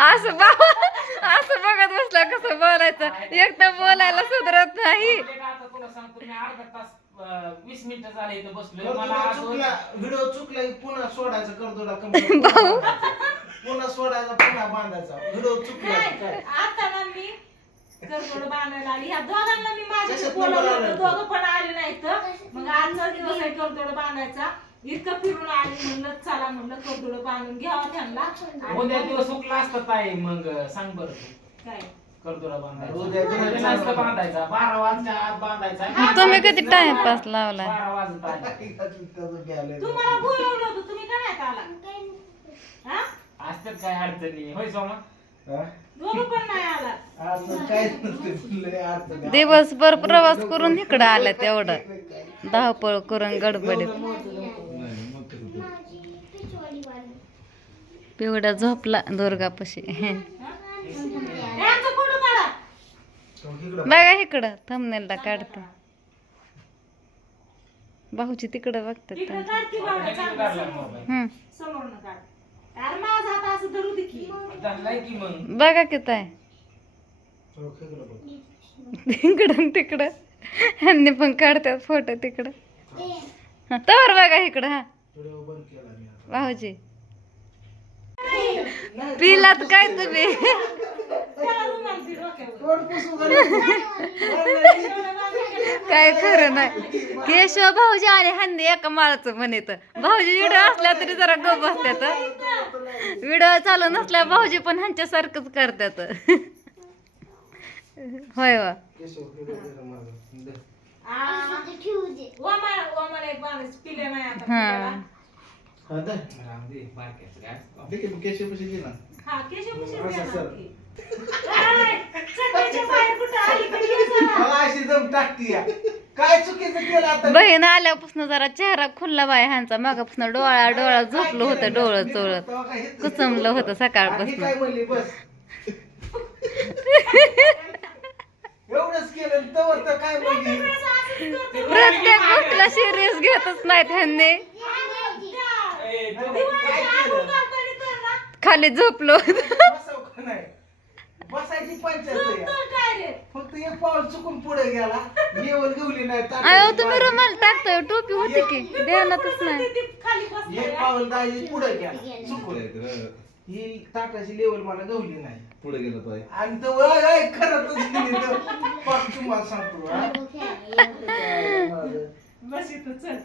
असं असं बघत बसला कसं बोलायचं एकदम बोलायला सुधरत नाही. आता तुला सांगतो मी अर्धा तास 20 मिनिटं झाले इथं बसलोय. मला व्हिडिओ चुकला पुन्हा सोडायचा करतो पुन्हा सोडायचा पुन्हा बांधायचा व्हिडिओ चुकला आता ना मी करतोड बांधायला आली. ह्या दोघांना मी माझ्या बोलवलं दोघं पण आले नाहीत. मग आजचा दिवस आहे करतोड बांधायचा. इतकं फिरून आली म्हणलं चला म्हणलं करतोड बांधून घ्यावा त्यांना. उद्या दिवस सुकला असतात ताई. मग सांग बरं काय करतोडा बांधायचा बांधायचा 12 वाजच्या आत बांधायचा. तुम्ही किती टाइमपास लावला? 12 वाजत आले. तुम्हाला बोलवलं होतं तुम्ही का नाही आला? हा असतात काय अडचणी होय सोमा? दोघं पण नाही आला. दिवसभर प्रवास करून इकडं आल्या तेवढं धावपळ करून गडबडीत. पिवडा झोपला दुर्गापाशी. यांचं फोटो काढा. बघा इकडं थंबनेलला काढतो. भाऊजी तिकडं बघतात. इकडं काढ की बाबा चांगलं. समोरनं काढ. अरे माझा हात असं धरू दे की. धरलाय की मग बघा की ताय इकडं तिकडं ह्यांनी पण काढतात फोटो तिकडं. तर बघा इकडं. हा भाऊजी पिलात काय तुम्ही? त्याला रुमाल दे डोक्यावर. काय खरं नाही. केशव भाऊजी आणि ह्यांनी एका माळाचं म्हणत. भाऊजी व्हिडिओ असल्या तरी जरा गप बसतात. व्हिडिओ चालू नसल्या भाऊजी पण ह्यांच्यासारखंच करतात. होय वा ओमाला एक बाणच पिले नाही आता हा पिल्याला. हा केशवपाशीच देणार की. काय? चटईच्या बाहेर कुठं अलीकडे ये जरा. काय चुकीचं केलं आता? बहीण आल्यापासून जरा चेहरा खुलला बाय ह्यांचा. मागापासून डोळा झोपलं होतं डोळं चोळत कुचमलं होतं ही सकाळपासून. काय म्हणली बस एवढंच केलं तवर तर काय म्हणली प्रत्येक गोष्टीला सिरियस घेतच नाहीत ह्यांनी. काय केलं खाली झोपलो बसाव का नाही बसायची पंचायत आहे. फक्त एक पाऊल चुकून पुढे गेला जेवण घेऊली नाही अयो तुम्ही रुमाल टाकतोय टोपी होती की ध्यानातच नाही. एक पाऊल दाजी पुढे गेला चुकून ही टाकाची लेवल मला गवली नाही पुढे गेलो तो आणि तो खरंच तुम्हाला सांगतो बस इथं चल.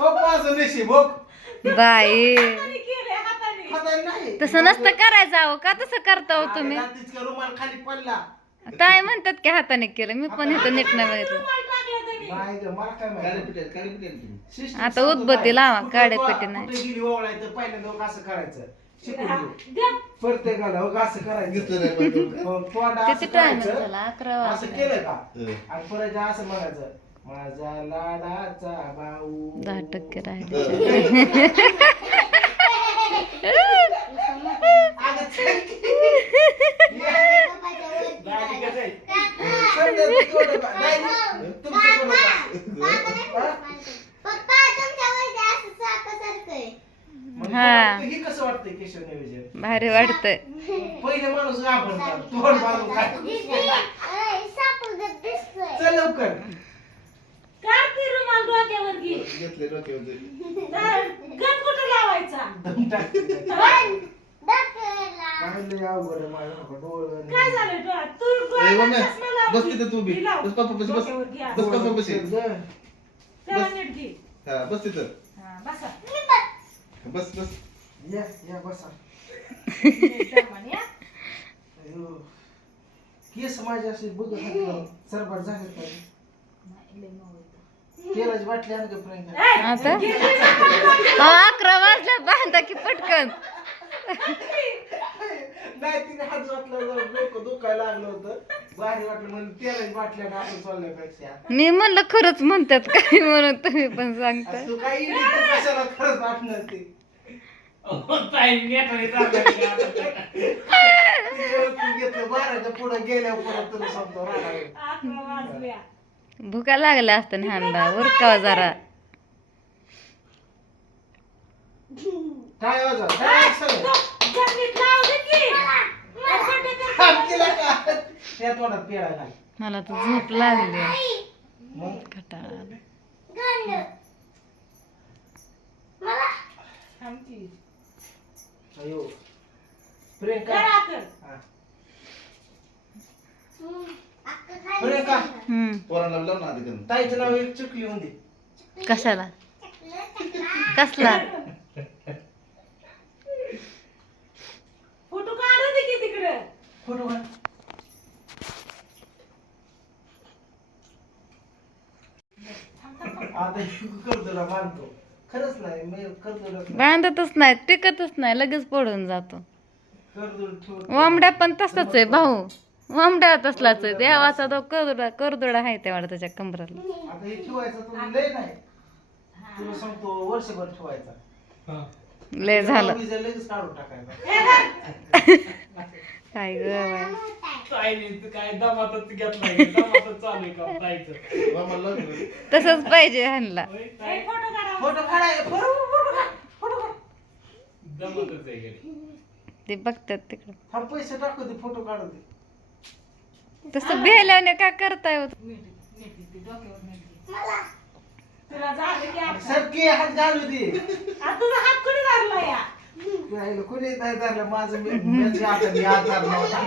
माझं नशीब हो बाई हाताने नाही तसं नसतं करायचं अहो. का तसं करता हो तुम्ही? रात्रीचा रुमाल खाली पडला काय म्हणतात की हाताने केलं. मी पण इथं नीट नाही बघितलं. नाही ग, मला काय माहिती. सिस्टीम आता उदबत्ती लावा काड्यापेटी कुठे नाही. गेली ओवळायचं पहिल्यांदा असं करायचं शिकून घेऊ. प्रत्येकाला हो असं करायचं हो, तोंड किती असं टाइम करायचं. झाला? 11 असं वाजले. केलं का आणि परत असं म्हणायचं माझा लाडाचा भाऊ 10% राहिले. अगं, चल की. दाढी कसं आहे? समजा तेवढं बा- नाही, तुमचं थोडं बा. हा? मग हा. हे कसं वाटतंय केशव नियोजन भारी वाटतंय. पहिले माणूस घाबरतात तोंड बांधून काय चल लवकर काढ ती रुमाल डोक्यावर घे. घेतले डोक्यावर गण कुठं लावायचा? दम टाक. काय लय अवघड आहे माझ्या डोळं काय झालं डोळ्यात? तू ए, डोळ्यात मम्मी, चष्मा लाव बस की. तिथं तू बी. ही लाव. बस पप्पा बस, बस. डोक्यावर घे असं. बस पप्पा बस. त्याला नीट घे. हा बस तिथं हा, बसा. बस बस या बसा दमान, या. अयो. केस माझे असे बघत होते. सरबाट झाले पाहिजे नाही, लय मऊ होतं. तेलाची बाटली आण का प्रियंका ए, आता गेली ना. 11 वाजल्या बांधा की पटकन. नाही तिने हात वाटलं डोकं दुखायला लागलं होतं भारी वाटलं म्हणून तेलाची बाटल्या असं चालल्यापेक्षा मी म्हणलं खरंच म्हणतात काय म्हणून तुम्ही पण सांगता. तू काही कशाला खरंच वाटणार ते ताई नेटाने चाललंय आता. तिच्यावर तू घेतलं 12च्या पुढे गेल्या परत तुला समजा राहणार 11 वाजल्या. भुका लागल्या असतं ह्यांना उरकाव जरा. काय वाजवा काय सगळं गणित लावू दे की. बर्थडे कर. थांब केला का त्या तोंडात पेळा घाल मला तर झोप लागली. मग कंटाळा आला. थांब की. अयो प्रियंका करा कर. हा. प्रियंका पोरांना लाव ना आधी करून. ताईचं नाव एक चुकली होती कशाला कसला फोटो काढू दे की तिकडे. फोटो काढ आता करतो मानतो खरंच नाही मी करतो बांधतच नाही टिकतच नाही लगेच पडून जातो. करतो ठेवतो वामड्या पण तसंच आहे भाऊ. वामड्या तसलाच आहे. देवाचा तो करदोडा आहे तेवढा त्याच्या कमराला. आता हे ठेवायचं तुला लय नाही तुला सांगतो वर्षभर ठेवायचा लय झालं वीज लगेच काढून टाकायचा काय ग बाई. ताईने काय दमातच घेतलाय दमातच चालू आहे काम ताईचं. मामा लाव की. तसंच पाहिजे ह्यांना. होय, एक ताई फोटो काढा. फोटो काढाय फोटो काढ फोटो काढ दमातच आहे घरी. ते बघतात तिकडं. हा पैसे टाकू दे फोटो काढू दे तसं भेल्याने काय करताय हो? नीट डोक्यावर नीट. तुला झालं की आता. सरकी हात घालू दे आता तुझा हात कुणी धरला या. राहिलं कोणी नाही धरलं माझं मी आता मी हात धरला होता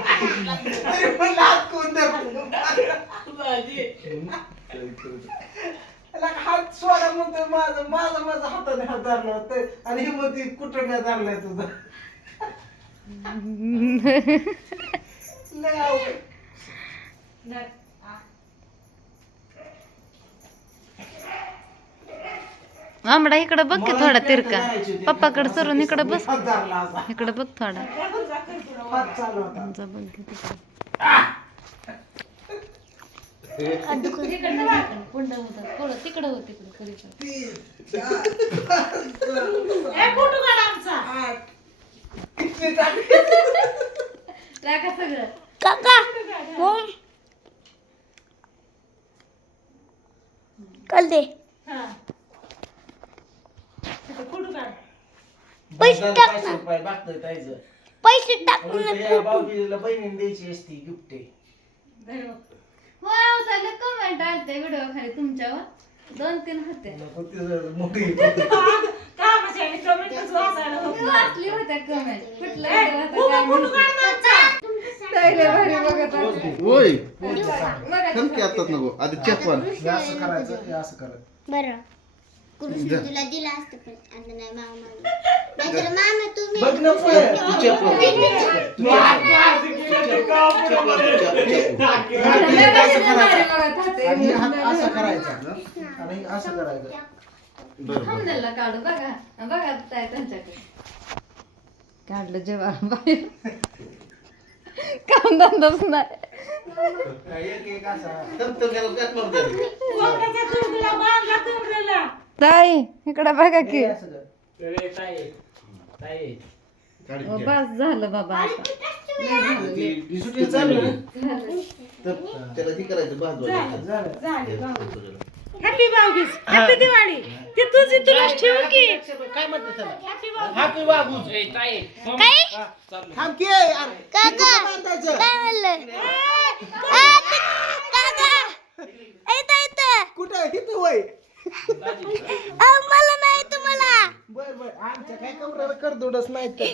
तरी म्हणलं हात कोण धरलं त्याला हात सोडा म्हणतो माझा हाताने हात धरला होता आणि हे म्हणते कुठं मी धरलाय तुझा लय अवघड. धर. हा. आमडा इकडं बघ की मला थोडा इकडे तिरका. जायची होती. पप्पाकडे सरून इकडं बस. हात धरला असा इकडं बघ थोडा. बघू जा कर तुला. हात चालू होता जा बघ की तिकडं. तिकडं हो तिकडं एक फोटो काढ आमचा. किती टाक टाका सगळं. हा. तिथं फोटो काढ. पैसे बघतोय ताईचं पैसे टाकून भाऊजीला बहिणीने द्यायची असती गिफ्ट धर बघ. कमेंट आलते व्हिडिओ खाली तुमच्यावर 2-3 होते. नको तिचं मोठी का म्हणजे आणि कमेंटच वाचायला होतं. वाचली होत्या कमेंट कुठला ए, video उभा होता फोटो काय काढ ना आमचा. ताईला भारी बघत होते. होय बघा थांब की आताच नको आधी चप्पल हे असं करायचं हे असं करायचं बरं कृष्ण तुला दिला असतं पण आता नाही मामा नाहीतर मामा तुम्ही बघ ना पुढे चप्पल लय भारी बघत होते. आणि हात असं करायचा आणि असं करायचं बरं हमदल्ला काढू बघा बघा ताई त्यांच्याकडे काढलं जेव्हा बाहेर काम धंदाच नाही. एक एक असा कोंबड्याच्या चुरगीला बांधला कोंबड्याला. ताई इकडं बघा की. हे असं कर. ए, ताई ताई बस झालं बाबा आता. सुट्टी चालू आहे ना? त्याला ती करायचं बाजूला झालं हॅपी भाऊबीज. हॅपी दिवाळी. ते तुझी तुलाच ठेवू की. काय म्हणते त्याला हॅपी भाऊबीज. हॅपी बाबू ए, ताई थांब की यार. काका किती बांधायचं? काय म्हणलं काका येत कुठं किती वय मला नाही तुम्हाला बर बर आमच्या काय कमराला करदोडच नाही तर